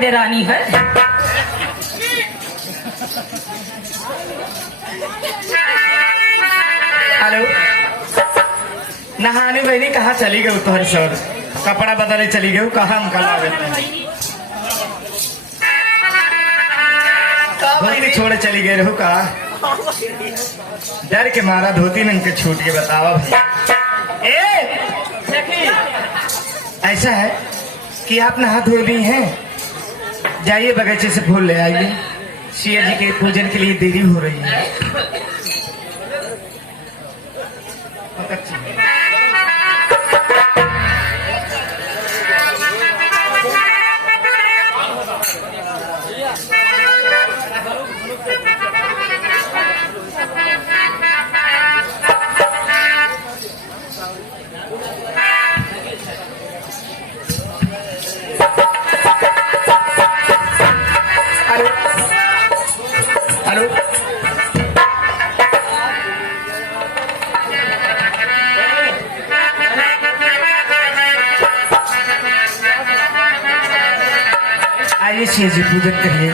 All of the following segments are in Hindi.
डेरानी है। हेलो, नहाने बहनी कहाँ चली गई? तो सर कपड़ा बदले चली गई, कहाँ हम कल बहनी छोड़े चली गई रहू का? डर के मारा धोती नंग के छूट के बतावा भाई। ऐसा है कि आप नहा धो ली हैं, जाइए बगीचे से फूल ले आइए, सिया जी के पूजन के लिए देरी हो रही है। हेलो, आइए सिया जी पूजन करिए।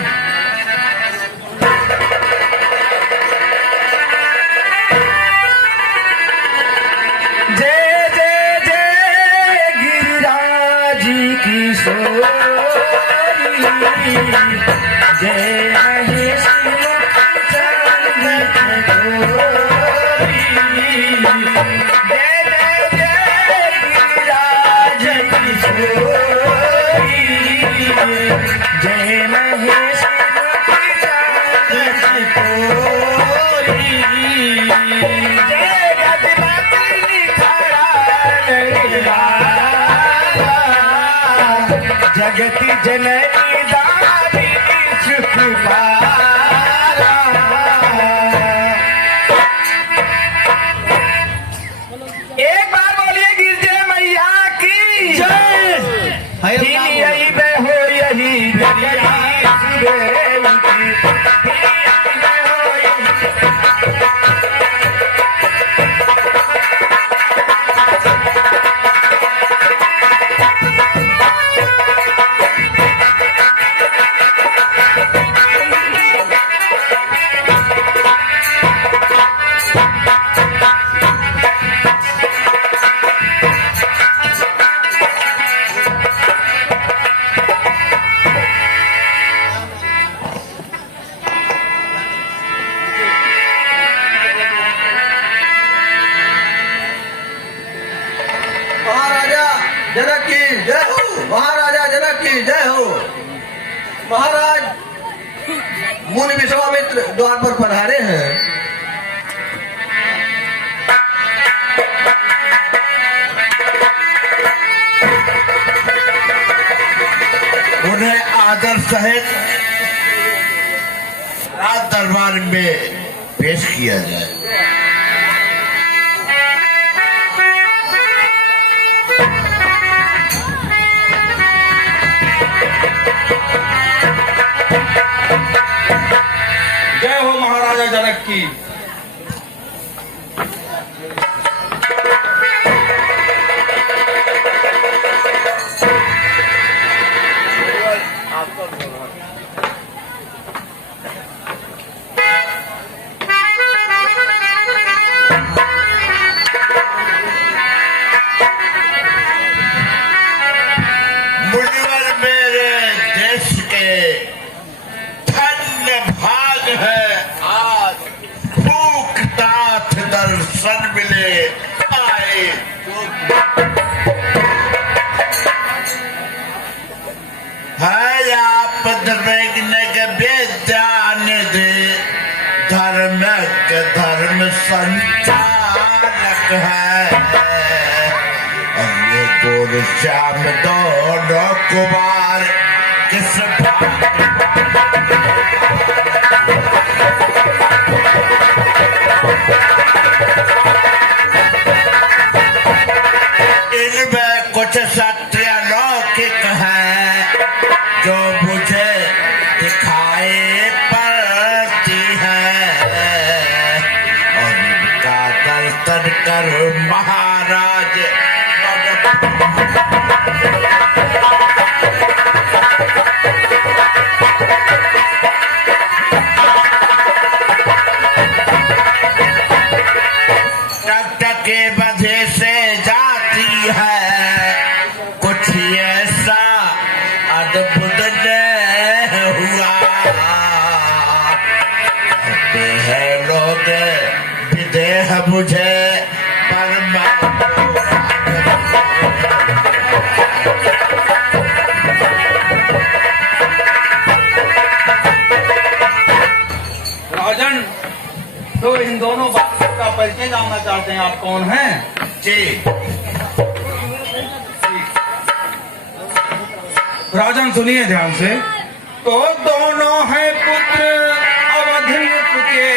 जय जय जय गिरिराज किशोरी, जय महेश जय महेश जय गजपति जगति जननी दानी सुख पाला। एक बार बोलिए गिरजे मैया की जय। यही बे हो यही जनक की जय हो, महाराजा जनक की जय हो। महाराज मुनि विश्वामित्र द्वार पर पधारे हैं। उन्हें आदर सहित राज दरबार में पेश किया जाए। जय हो महाराजा जनक की। मुनिवर मेरे देश के धन्य भाग है, आज भूख नाथ दर्शन मिले आए। है आप निर्विघ्न विद्यान दे, धर्म के धर्म संचालक है। गुरु श्याम दोनों कुमार किस इनमें कुछ सत्य लौकिक है जो मुझे दिखाई पड़ती है, और इनका दर्शन कर महाराज परिचय जानना चाहते हैं, आप कौन हैं? जी राजन सुनिए ध्यान से। तो दोनों हैं पुत्र अवधूत के,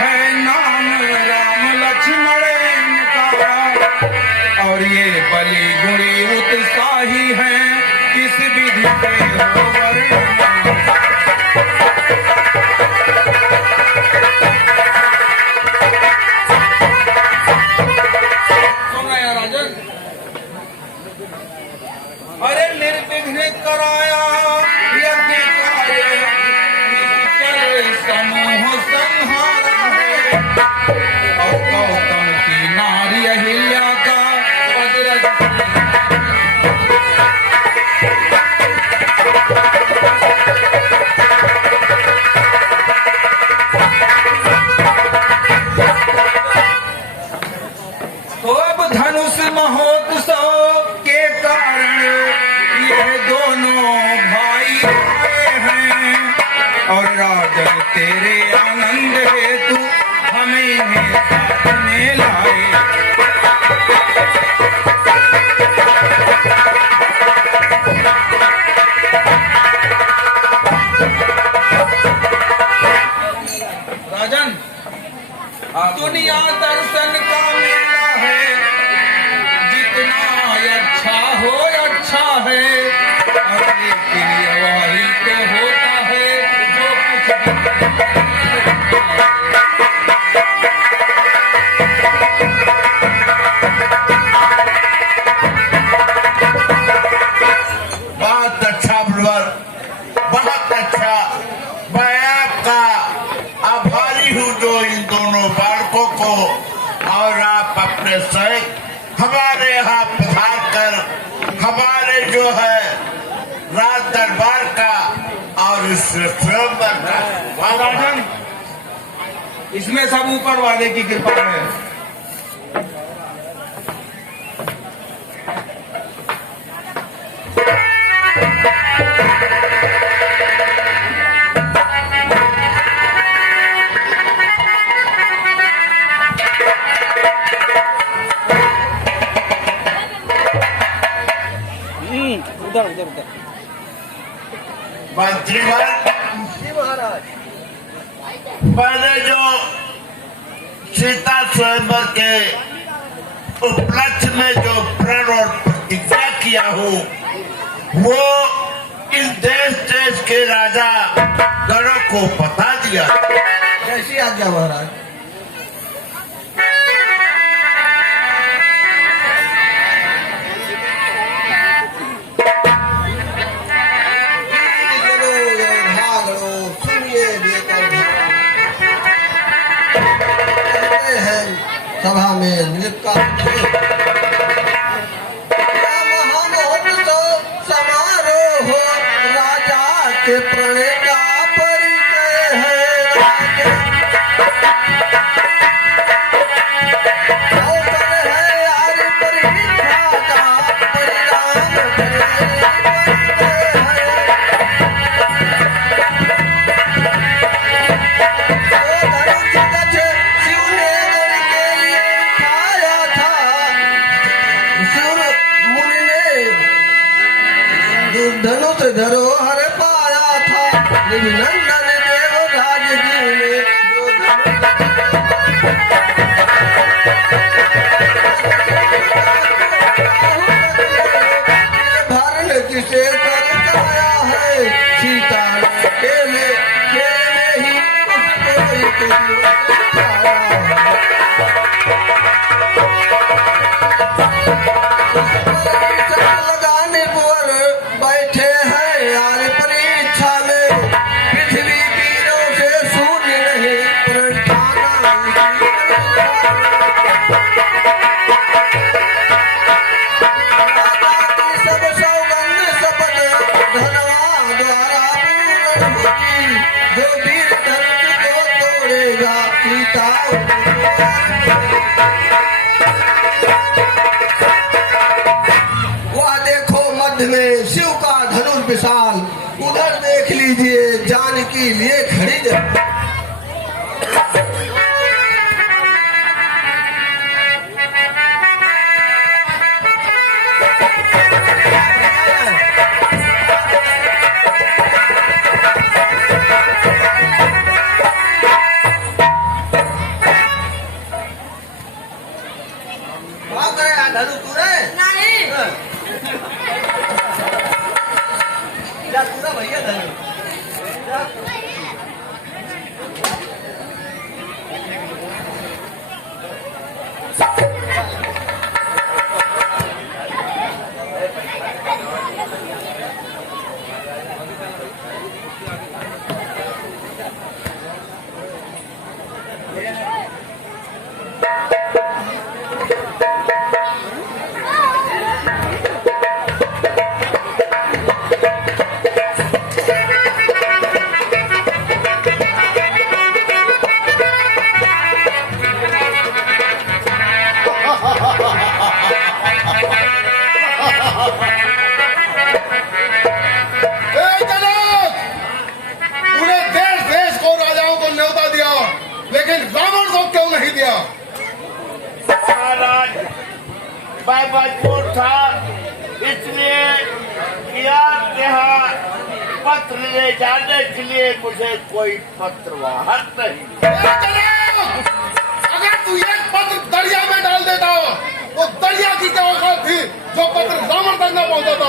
है नाम राम लक्ष्मण इनका, और ये बलि गुणी उत्साही हैं, किस विधि से हो वर्णन। अरे निर्विघ्न कराया यज्ञ कार्य, निश्चल समूह संहारा है, और गौतम की नारी अहिल्या का वज्रज। तो अब धनुष महोत्सव के कारण ये दोनों भाई आए हैं, और राजन तेरे आनंद हेतु हमें इन्हें साथ में लाए। राजन, दुनिया दर्शन का मेला है, जितना अच्छा हो अच्छा है, और लेकिन ये वही तो होता है जो कुछ बहुत अच्छा ब्रदर, बहुत अच्छा। मैं आपका आभारी हूँ जो इन दोनों बालकों को और आप अपने सहित हमारे यहाँ पधार कर हमारे जो है राज दरबार का और इस स्वयंवर का। राजन, इसमें सब ऊपर वाले की कृपा है। मंत्रीगण, महाराज, मैंने जो सीता स्वयंवर के उपलक्ष्य में जो प्रण और प्रतिज्ञा किया हूँ, वो इस देश देश के राजा गणों को बता दिया। कैसी आज्ञा महाराज? सभा में नृत्य महामहोत्सव समारोह राजा के प्रणय का परिचय है। अवसर है आर्य परीक्षा का परिणाम धनुष धरोहर पाया था, निनंदन देवराज जी ने भरण जिसे करवाया है, सीता खेले खेले ही लगाने पर बैठे हैं यार परीक्षा में, पृथ्वी वीरों से शून्य नहीं सब सौगंध शपथ धनवा द्वारा पूर्ण होगी, जो वीर धनुष को तोड़ेगा सीता। में शिव का धनुष विशाल, उधर देख लीजिए जानकी लिए खड़ी है धनु तू रे नहीं या तू ना भैया धनु लेकिन रावण को क्यों नहीं दिया? महाराज मैं मजबूर था इसलिए किया यहाँ पत्र ले जाने के लिए मुझे कोई पत्रवाहक नहीं। अगर तू एक पत्र दरिया में डाल देता तो दरिया की क्या औकात थी जो पत्र रावण तक न पहुंचाता?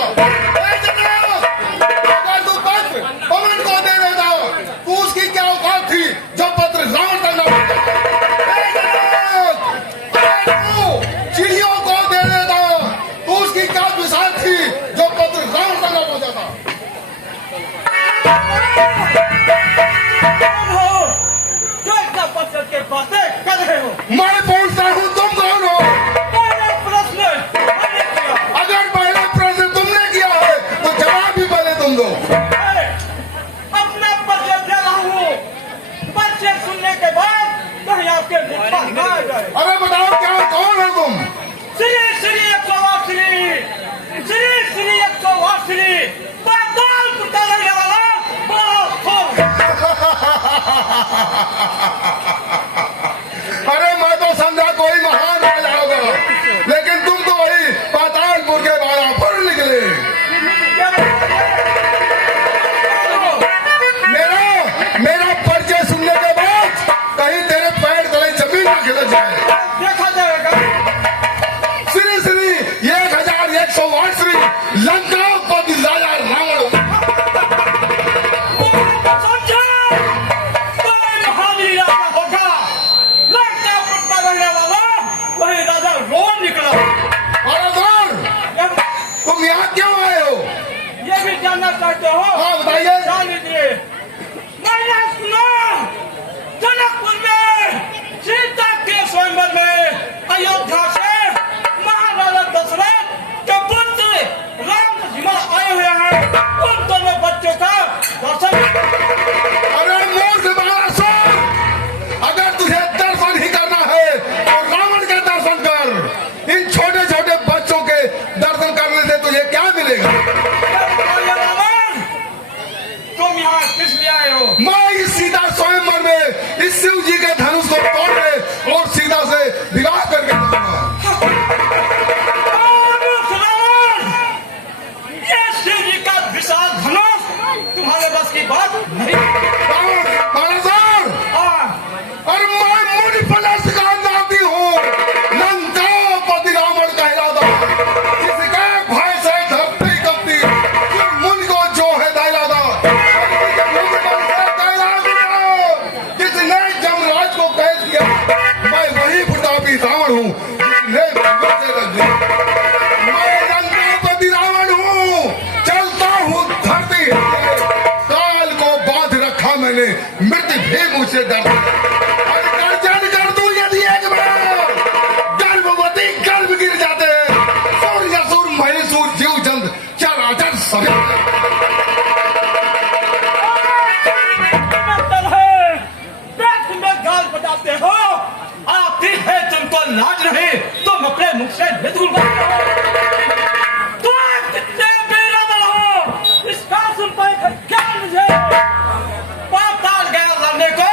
अगर तू पत्र पवन को दे देता तो उसकी क्या औकात थी जो पत्र रावण तक न पहुंचाता? चिड़ियों को दे देता तो उसकी क्या विशाल थी जो पत्र रावण तक न पहुंचाता? पत्र के बातें कर रहे हो? मैं पूछता हूँ तुम कौन हो? पहला प्रश्न मैंने किया। अगर पहला प्रश्न तुमने किया है तो जवाब भी पहले तुम दो। अपना परिचय दे रहा हूँ, परिचय सुनने के बाद कहीं आपके मुख पर न आ जाए। अरे बताओ क्या कौन हो तुम? श्री श्री 108 श्री श्री 108 पाताल पुत्र रहने वाला बाप। अरे मैं तो समझा कोई महान राजा होगा, लेकिन तुम तो वही पातालपुर के बालापुर निकले। मेरा परिचय सुनने के बाद कहीं तेरे पैर तले जमीन न खिसक जाए। देखा जाएगा। श्री श्री 1108 श्री लंकापति राजा रावण। तुम यहाँ क्यों आए हो? ये भी जानना चाहते हो? हाँ बताइए। जान लीजिए। मैंने सुना जनकपुर में सीता के स्वयंवर में अयोध्या से महाराजा दशरथ के पुत्र राम लक्ष्मण आए हुए हैं। उन दोनों बच्चों का दर्शन। अरे मूर्ख बालासुर, अगर तुझे दर्शन ही करना है तो रावण का दर्शन कर। इन छोटे छोटे बच्चों के दर्शन करने से तुझे क्या मिलेगा? तुम यहाँ किस लिए आए हो? मैं इस सीता स्वयंवर में इस शिव जी के धनुष को तोड़ने और सीता से विवाह करके जाऊंगा। ये शिव जी का विशाल धनुष तुम्हारे बस की बात नहीं। बालासुर, और मैं मुनि पलश का नाती हूँ, लंकापति रावण कहलाता। जिसके भय से धरती कंपती, मुन को जो है दहलाता। जिसने जमराज को कैद किया, मैं वही प्रतापी रावण हूँ जिसने मैं लंकापति रावण हूँ, चलता हूँ धरती। काल को बांध रखा मैंने, मृत्यु भी मुझसे डरती। और गर्जन कर दूं यदि एक बार, गर्भवती गर्भ गिर जाते हैं। सूर्य असुर महिषुर जीव जंत चराचर सभी। में गाल बजाते हो, आती है तुमको लाज नहीं, तुम अपने मुख से निधुल बात हो। तुम कितने बेरादर हो, इसका सुन पाए क्या मुझे? पाताल गया लड़ने को,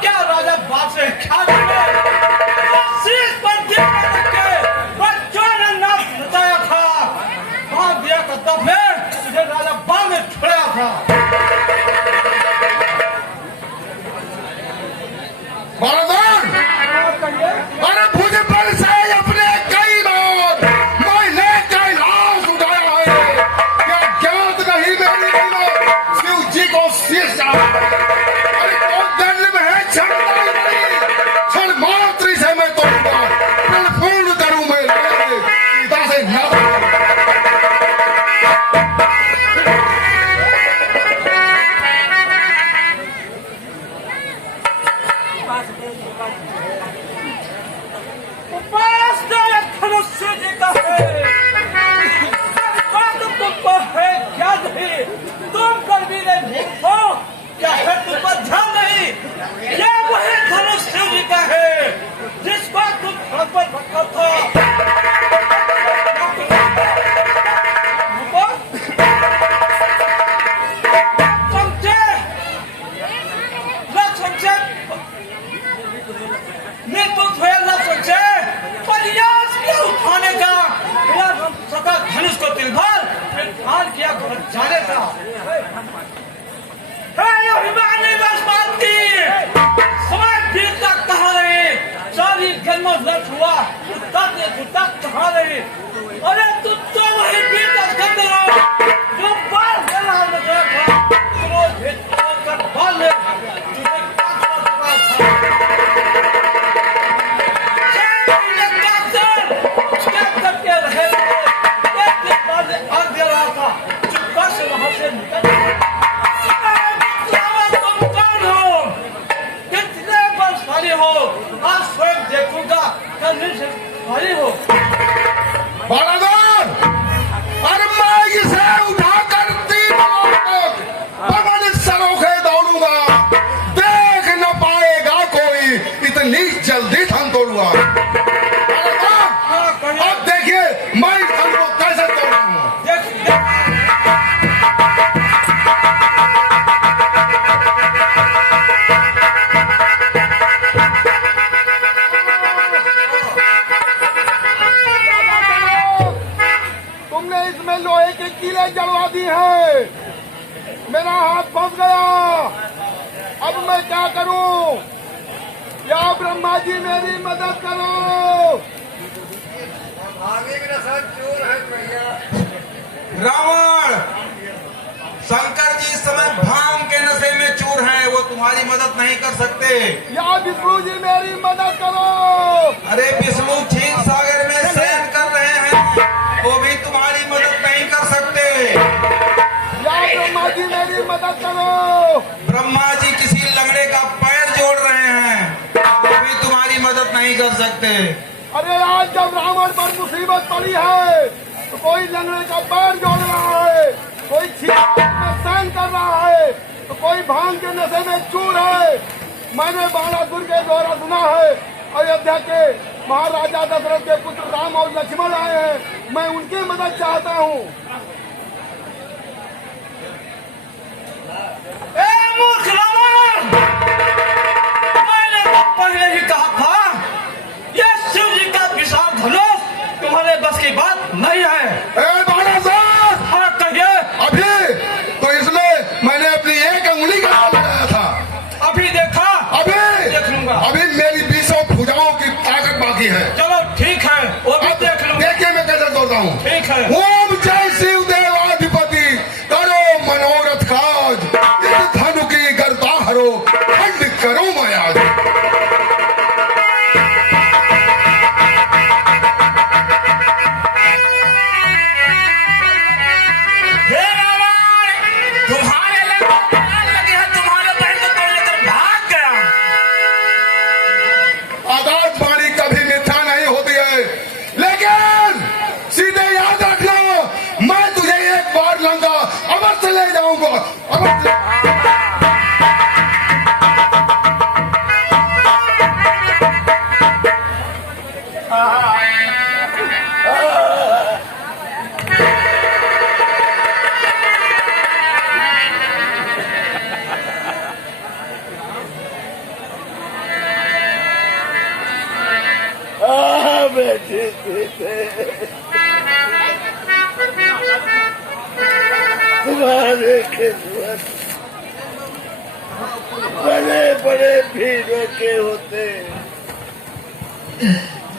क्या राजा बाप से ख्याल है? शीश पर दिया के बच्चों ने नाच नचाया था, वहां दिया कदम में तुझे राजा बाप में छोड़ा था। बालासुर, अरे भुज पर से अपने कई बार जाने का अभिमानी बासमती समय बीतता कहाँ रहे, सारी जन्म लट हुआ तक कहाँ रहे। अरे तुम तो वही बीतता करते रहो जो बाल गला में देखा कर बाल ले तुझे करके रहे आग दे रहा था चुप्पा से वहां से निकल हो। आज स्वयं देखूंगा कल से भारी हो। बालाधर, अरे मैं इसे उठाकर पवन सरोखे दौड़ूंगा, देख न पाएगा कोई, इतनी जल्दी थम तोड़ूंगा। अब देखिए मैं थम को कैसे तोड़ूंगा। लोहे के कीले जलवा दी है, मेरा हाथ फंस गया। अब मैं क्या करूं? या ब्रह्मा जी मेरी मदद करो। रावण, शंकर जी इस समय भांग के नशे में चूर हैं, वो तुम्हारी मदद नहीं कर सकते। या विष्णु जी मेरी मदद करो। अरे विष्णु क्षीर सागर में शयन कर रहे हैं, वो भी तुम्हारी मदद नहीं कर सकते। या ब्रह्मा जी मेरी मदद करो। ब्रह्मा जी किसी लंगड़े का पैर जोड़ रहे हैं, वो भी तुम्हारी मदद नहीं कर सकते। अरे आज जब रावण पर मुसीबत पड़ी है तो कोई लंगड़े का पैर जोड़ रहा है, कोई छींक में सहन कर रहा है, तो कोई भांग के नशे में चूर है। मैंने बाणासुर के द्वारा सुना है अयोध्या के महाराजा दशरथ के पुत्र राम और लक्ष्मण आए हैं, मैं उनकी मदद चाहता हूँ। मूर्ख रावण, मैंने तो पहले ही कहा था यह शिव जी का विशाल धनुष तुम्हारे बस की बात नहीं है। बाणासुर, हाँ कहिए। अभी तो इसमें मैंने अपनी एक अंगुली का हाथ लगाया था, अभी देखा, अभी देख लूंगा। अभी मेरी 20 भुजाओं की ताकत बाकी है। चलो ठीक है, वो भी देख लूंगा। देखिए मैं कैसे तोड़ता हूँ। ठीक है। ओम जय शिव देवाधिपति, करो मनोरथ काज, इस धनु की गर्दा हरो, खंड करो मायाज। तुम्हारे लगे हैं, तुम्हारे बहन को तोड़ लेकर भाग गया। आकाशवाणी कभी मिथ्या नहीं होती है, लेकिन सीधे याद रखना, मैं तुझे एक बार लंका अवश्य ले जाऊंगा, अवश्य। तुम्हारे किस्मत बड़े बड़े भीड़ों के होते,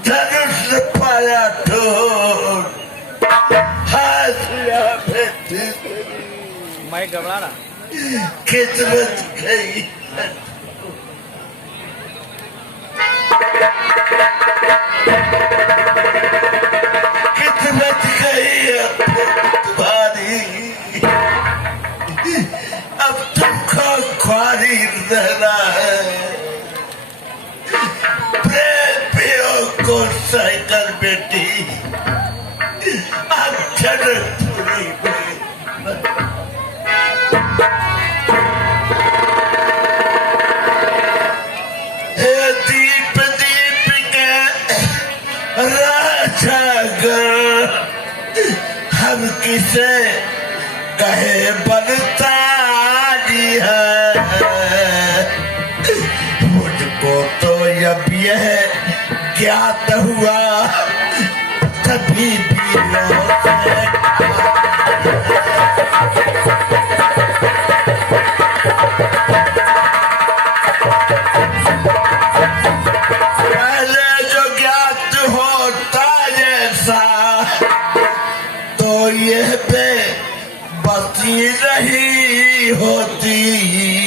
धनुष पाया ठोर, हासिया बैठी मैं घबरा रहा, किस्मत गई। किस्मत गई तुम्हारी, अब तुमको ख्वारी रहना है। प्रेमियों को साइकिल बेटी अक्षर पूरी हुई। दीप दीप के राजा हम किसे कहे बनता है, मुझको तो अब यह ज्ञात हुआ तभी भी पहले जो ज्ञात होता जैसा तो ये पे बसी रही होती।